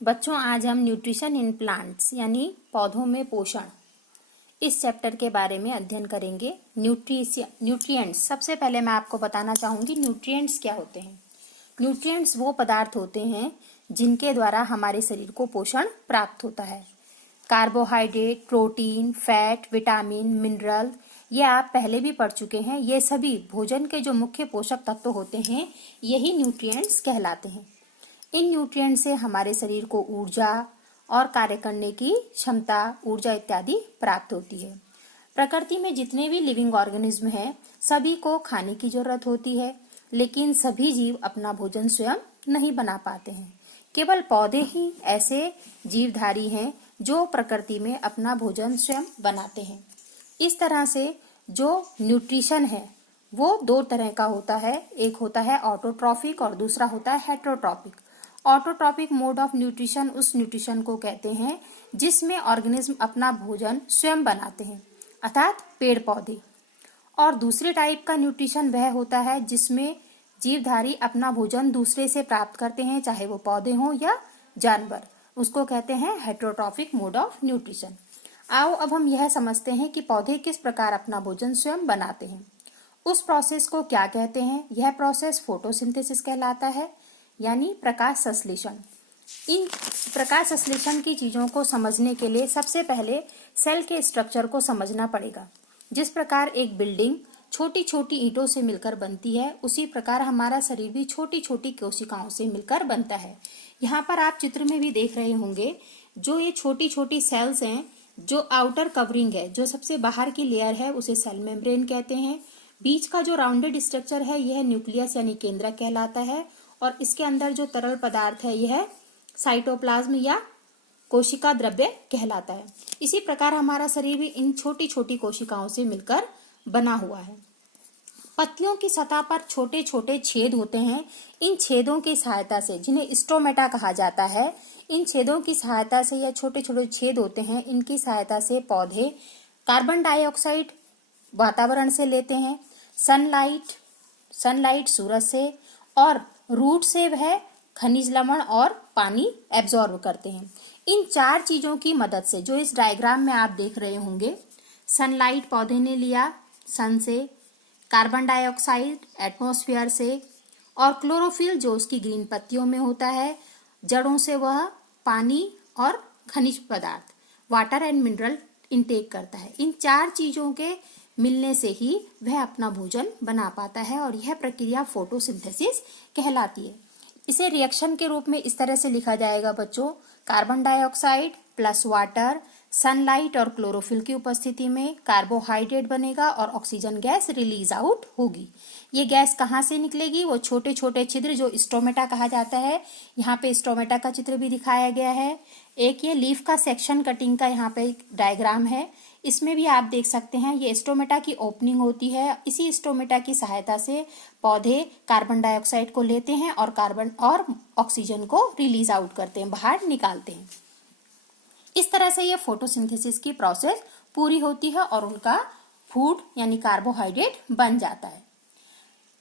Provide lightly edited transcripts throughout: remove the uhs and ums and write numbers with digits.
बच्चों, आज हम न्यूट्रिशन इन प्लांट्स यानी पौधों में पोषण इस चैप्टर के बारे में अध्ययन करेंगे। न्यूट्रिएंट्स, सबसे पहले मैं आपको बताना चाहूंगी न्यूट्रिएंट्स क्या होते हैं। न्यूट्रिएंट्स वो पदार्थ होते हैं जिनके द्वारा हमारे शरीर को पोषण प्राप्त होता है। Carbohydrate, protein, fat, vitamin, mineral, ये आप पहले भी पढ़ चुके हैं। ये सभी भोजन के जो मुख्य पोषक तत्व होते हैं यही न्यूट्रिएंट्स कहलाते हैं। इन न्यूट्रिएंट से हमारे शरीर को ऊर्जा और कार्य करने की क्षमता, ऊर्जा इत्यादि प्राप्त होती है। प्रकृति में जितने भी लिविंग ऑर्गेनिज्म हैं सभी को खाने की जरूरत होती है, लेकिन सभी जीव अपना भोजन स्वयं नहीं बना पाते हैं। केवल पौधे ही ऐसे जीवधारी हैं जो प्रकृति में अपना भोजन स्वयं बनाते हैं। इस तरह से जो न्यूट्रिशन है वो दो तरह का होता है। एक होता है ऑटोट्रॉफिक और दूसरा होता है heterotrophic. Autotrophic mode of nutrition उस न्यूट्रिशन को कहते हैं जिसमें ऑर्गेनिज्म अपना भोजन स्वयं बनाते हैं, अर्थात पेड़ पौधे। और दूसरे टाइप का न्यूट्रिशन वह होता है जिसमें जीवधारी अपना भोजन दूसरे से प्राप्त करते हैं, चाहे वो पौधे हों या जानवर। उसको कहते हैं हेटेरोट्रॉपिक मोड ऑफ न्यूट्रिशन। आओ अब हम यह समझते हैं कि पौधे किस प्रकार अपना भोजन स्वयं बनाते हैं। उस प्रोसेस को क्या कहते हैं? यह प्रोसेस फोटोसिंथेसिस कहलाता है, यानी प्रकाश संश्लेषण। इन प्रकाश संश्लेषण की चीजों को समझने के लिए सबसे पहले सेल के स्ट्रक्चर को समझना पड़ेगा। जिस प्रकार एक बिल्डिंग छोटी छोटी ईंटों से मिलकर बनती है, उसी प्रकार हमारा शरीर भी छोटी छोटी कोशिकाओं से मिलकर बनता है। यहाँ पर आप चित्र में भी देख रहे होंगे, जो ये छोटी छोटी सेल्स हैं, जो आउटर कवरिंग है, जो सबसे बाहर की लेयर है, उसे सेल मेम्ब्रेन कहते हैं। बीच का जो राउंडेड स्ट्रक्चर है यह न्यूक्लियस यानी केंद्रक कहलाता है, और इसके अंदर जो तरल पदार्थ है यह साइटोप्लाज्म या कोशिका द्रव्य कहलाता है। इसी प्रकार हमारा शरीर भी इन छोटी छोटी कोशिकाओं से मिलकर बना हुआ है। पत्तियों की सतह पर छोटे छोटे छेद होते हैं। इन छेदों की सहायता से, जिन्हें स्टोमेटा कहा जाता है, इन छेदों की सहायता से, या छोटे छोटे छेद होते हैं, इनकी सहायता से पौधे कार्बन डाइऑक्साइड वातावरण से लेते हैं, सनलाइट सूरज से, और रूट से वह खनिज लवण और पानी एब्जॉर्ब करते हैं। इन चार चीजों की मदद से, जो इस डायग्राम में आप देख रहे होंगे, सनलाइट पौधे ने लिया सन से, कार्बन डाइऑक्साइड एटमॉस्फेयर से, और क्लोरोफिल जो उसकी ग्रीन पत्तियों में होता है, जड़ों से वह पानी और खनिज पदार्थ, वाटर एंड मिनरल इनटेक करता है। इन चार चीजों के मिलने से ही वह अपना भोजन बना पाता है, और यह प्रक्रिया फोटोसिंथेसिस कहलाती है। इसे रिएक्शन के रूप में इस तरह से लिखा जाएगा बच्चों, carbon dioxide plus water, sunlight और क्लोरोफिल की उपस्थिति में कार्बोहाइड्रेट बनेगा और ऑक्सीजन गैस रिलीज आउट होगी। ये गैस कहाँ से निकलेगी? वो छोटे छोटे छिद्र जो स्टोमेटा कहा जाता है, यहाँ पे स्टोमेटा का चित्र भी दिखाया गया है। एक ये लीफ का सेक्शन कटिंग का यहाँ पे डायग्राम है, इसमें भी आप देख सकते हैं ये स्टोमेटा की ओपनिंग होती है। इसी स्टोमेटा की सहायता से पौधे कार्बन डाइऑक्साइड को लेते हैं और कार्बन और ऑक्सीजन को रिलीज आउट करते हैं, बाहर निकालते हैं। इस तरह से ये फोटोसिंथेसिस की प्रोसेस पूरी होती है और उनका फूड यानी कार्बोहाइड्रेट बन जाता है।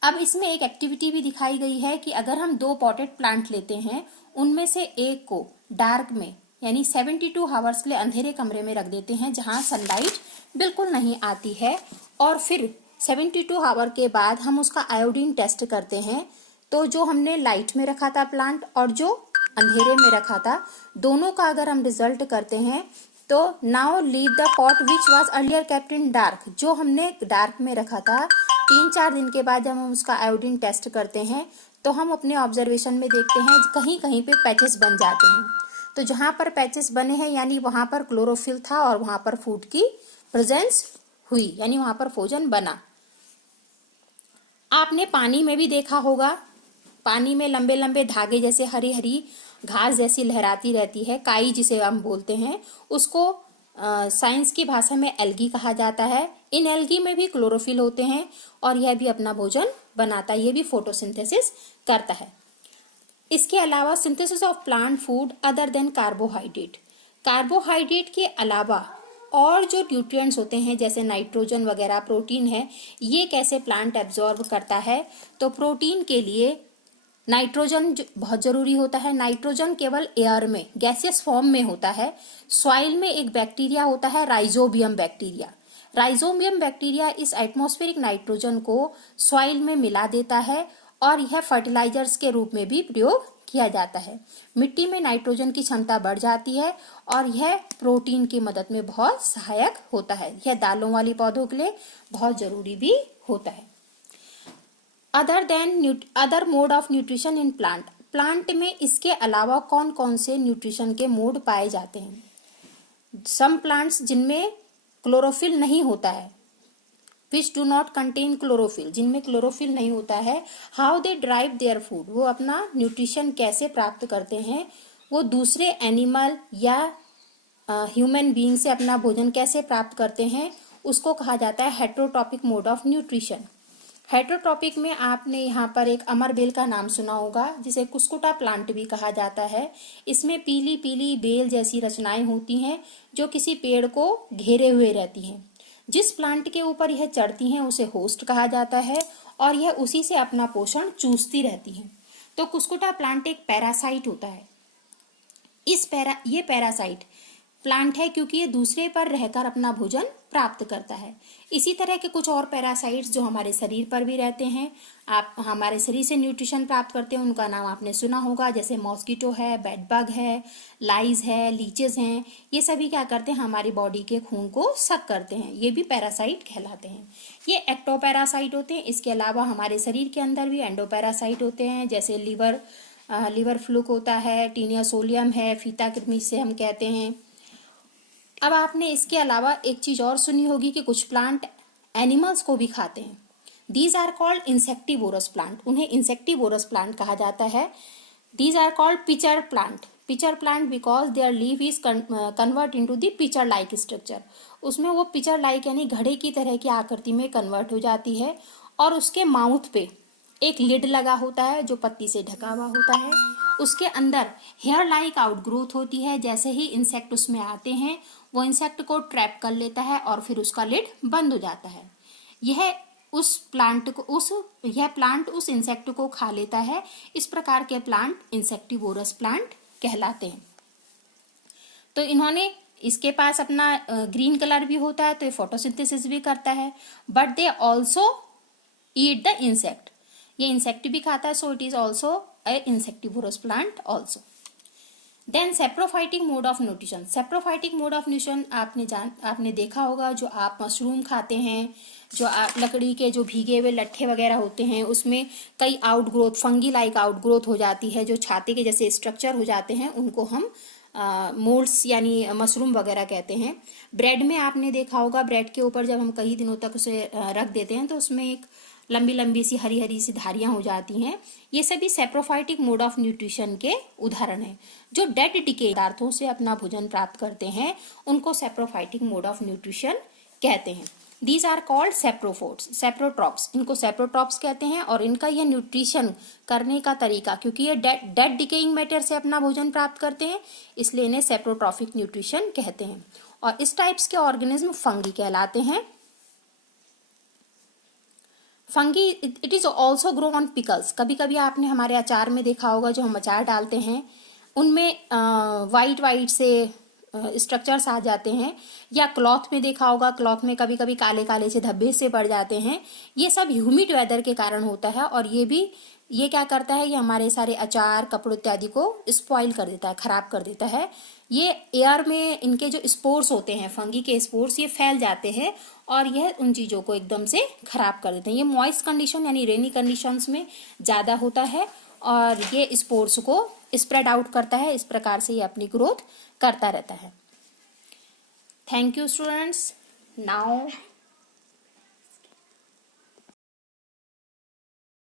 अब इसमें एक एक्टिविटी भी दिखाई गई है कि अगर हम दो पॉटेड प्लांट लेते हैं, उनमें से एक को डार्क में यानी 72 आवर्स के लिए अंधेरे कमरे में रख देते हैं जहां सनलाइट बिल्कुल नहीं आती है, और फिर 72 आवर के बाद हम उसका आयोडीन टेस्ट करते हैं। तो जो हमने लाइट में रखा था प्लांट और जो अंधेरे में रखा था, दोनों का अगर हम रिजल्ट करते हैं तो now leave the pot which was earlier kept in dark, जो हमने डार्क में रखा था, 3-4 दिन के बाद जब हम उसका आयोडीन टेस्ट करते हैं तो हम अपने ऑब्जर्वेशन में देखते हैं कहीं कहीं पे पैचेस बन जाते हैं। तो जहां पर पैचेस बने हैं यानी वहां पर क्लोरोफिल था और वहां पर फूड की प्रेजेंस हुई, यानी वहां पर भोजन बना। आपने पानी में भी देखा होगा, पानी में लंबे लंबे धागे जैसे हरी हरी घास जैसी लहराती रहती है, काई जिसे हम बोलते हैं, उसको साइंस की भाषा में एल्गी कहा जाता है। इन एल्गी में भी क्लोरोफिल होते हैं और यह भी अपना भोजन बनाता है, यह भी फोटोसिंथेसिस करता है। इसके अलावा synthesis of plant food other than carbohydrate, carbohydrate के अलावा और जो न्यूट्रिएंट्स होते हैं जैसे नाइट्रोजन वगैरह, प्रोटीन है, ये कैसे प्लांट एब्जॉर्ब करता है? तो प्रोटीन के लिए नाइट्रोजन बहुत जरूरी होता है। नाइट्रोजन केवल एयर में गैसियस फॉर्म में होता है। सॉइल में एक बैक्टीरिया होता है राइजोबियम बैक्टीरिया। राइजोबियम बैक्टीरिया इस एटमॉस्फेरिक नाइट्रोजन को सॉइल में मिला देता है और यह फर्टिलाइजर्स के रूप में भी प्रयोग किया जाता है। मिट्टी में नाइट्रोजन की क्षमता बढ़ जाती है और यह प्रोटीन की मदद में बहुत सहायक होता है। यह दालों वाली पौधों के लिए बहुत जरूरी भी होता है। Other mode of nutrition in plant में इसके अलावा कौन कौन से न्यूट्रिशन के मोड पाए जाते हैं? सम प्लांट्स जिनमें क्लोरोफिल नहीं होता है, which do not contain chlorophyll, जिनमें क्लोरोफिल नहीं होता है। How they drive their food, वो अपना न्यूट्रिशन कैसे प्राप्त करते हैं, वो दूसरे एनिमल या ह्यूमन बीइंग से अपना भोजन कैसे प्राप्त करते हैं, उसको कहा जाता है heterotrophic mode of nutrition. Heterotrophic में आपने यहाँ पर एक अमरबेल का नाम सुना होगा, जिसे कुस्कुटा प्लांट भी कहा जाता है। इसमें पीली पीली बेल जैसी रचनाएं होती हैं जो किसी पेड़ को घेरे हुए रहती हैं। जिस प्लांट के ऊपर यह चढ़ती हैं उसे होस्ट कहा जाता है और यह उसी से अपना पोषण चूसती रहती हैं। तो कुस्कुटा प्लांट एक पैरासाइट होता है। ये पैरासाइट प्लांट है क्योंकि ये दूसरे पर रहकर अपना भोजन प्राप्त करता है। इसी तरह के कुछ और पैरासाइट्स जो हमारे शरीर पर भी रहते हैं, आप हमारे शरीर से न्यूट्रिशन प्राप्त करते हैं, उनका नाम आपने सुना होगा, जैसे मॉस्किटो है, बेडबग है, लाइज है, लीचेस हैं। ये सभी क्या करते हैं, हमारी बॉडी के खून को सक करते हैं। ये भी पैरासाइट कहलाते हैं। ये एक्टोपैरासाइट होते हैं। इसके अलावा हमारे शरीर के अंदर भी एंडोपैरासाइट होते हैं, जैसे लिवर फ्लूक होता है, टीनिया सोलियम है, फीता कृमि से हम कहते हैं। अब आपने इसके अलावा एक चीज और सुनी होगी कि कुछ प्लांट एनिमल्स को भी खाते हैं। These are called insectivorous plant. उन्हें इंसेक्टिवोरस प्लांट कहा जाता है। These are called pitcher plant because their leaf is convert into the pitcher like structure. उसमें वो पिचर लाइक यानी घड़े की तरह की आकृति में कन्वर्ट हो जाती है और उसके माउथ पे एक लिड लगा होता है जो पत्ती से ढका हुआ होता है। उसके अंदर हेयर लाइक आउटग्रोथ होती है। जैसे ही इंसेक्ट उसमें आते हैं वो इंसेक्ट को ट्रैप कर लेता है और फिर उसका लिड बंद हो जाता है। यह प्लांट उस इंसेक्ट को खा लेता है। इस प्रकार के प्लांट इंसेक्टिवोरस प्लांट कहलाते हैं। तो इसके पास अपना ग्रीन कलर भी होता है, तो ये फोटोसिंथेसिस भी करता है, but they also eat the insect. ये इंसेक्ट भी खाता है, so it is also a insectivorous plant also. Then saprophytic mode of nutrition. Saprophytic mode of nutrition आपने देखा होगा, जो आप मशरूम खाते हैं, जो लकड़ी के जो भीगे हुए लट्ठे वगैरह होते हैं, उसमें कई आउटग्रोथ, फंगी लाइक आउटग्रोथ हो जाती है, जो छाते के जैसे स्ट्रक्चर हो जाते हैं, उनको हम मोल्ड्स यानी मशरूम वगैरह कहते हैं। ब्रेड में आपने देखा होगा, ब्रेड के ऊपर जब हम कई दिनों तक उसे रख देते हैं तो उसमें एक लंबी लंबी सी हरी हरी सी धारियां हो जाती हैं। ये सभी सेप्रोफाइटिक मोड ऑफ न्यूट्रिशन के उदाहरण हैं। जो डेड डिके पदार्थों से अपना भोजन प्राप्त करते हैं उनको सेप्रोफाइटिक मोड ऑफ न्यूट्रिशन कहते हैं। These are called saprotrophs. इनको सेप्रोट्रॉप्स कहते हैं और इनका यह न्यूट्रिशन करने का तरीका, क्योंकि ये डेड डिकेइंग मैटर से अपना भोजन प्राप्त करते हैं, इसलिए इन्हें सेप्रोट्रॉफिक न्यूट्रिशन कहते हैं। और इस टाइप्स के ऑर्गेनिज्म फंगी कहलाते हैं। Fungi it is also grow on pickles. कभी कभी आपने हमारे अचार में देखा होगा, जो हम अचार डालते हैं उनमें वाइट से स्ट्रक्चर्स आ जाते हैं, या क्लॉथ में देखा होगा, क्लॉथ में कभी कभी काले काले से धब्बे से पड़ जाते हैं। ये सब ह्यूमिड वेदर के कारण होता है और ये क्या करता है, ये हमारे सारे अचार, कपड़ों इत्यादि को स्पॉइल कर देता है, खराब कर देता है। ये एयर में इनके जो स्पोर्स होते हैं, फंगी के स्पोर्स, ये फैल जाते हैं और यह उन चीजों को एकदम से खराब कर देते हैं। ये मॉइस्ट कंडीशन यानी रेनी कंडीशंस में ज्यादा होता है और ये स्पोर्स को स्प्रेड आउट करता है। इस प्रकार से ये अपनी ग्रोथ करता रहता है। Thank you students. नाउ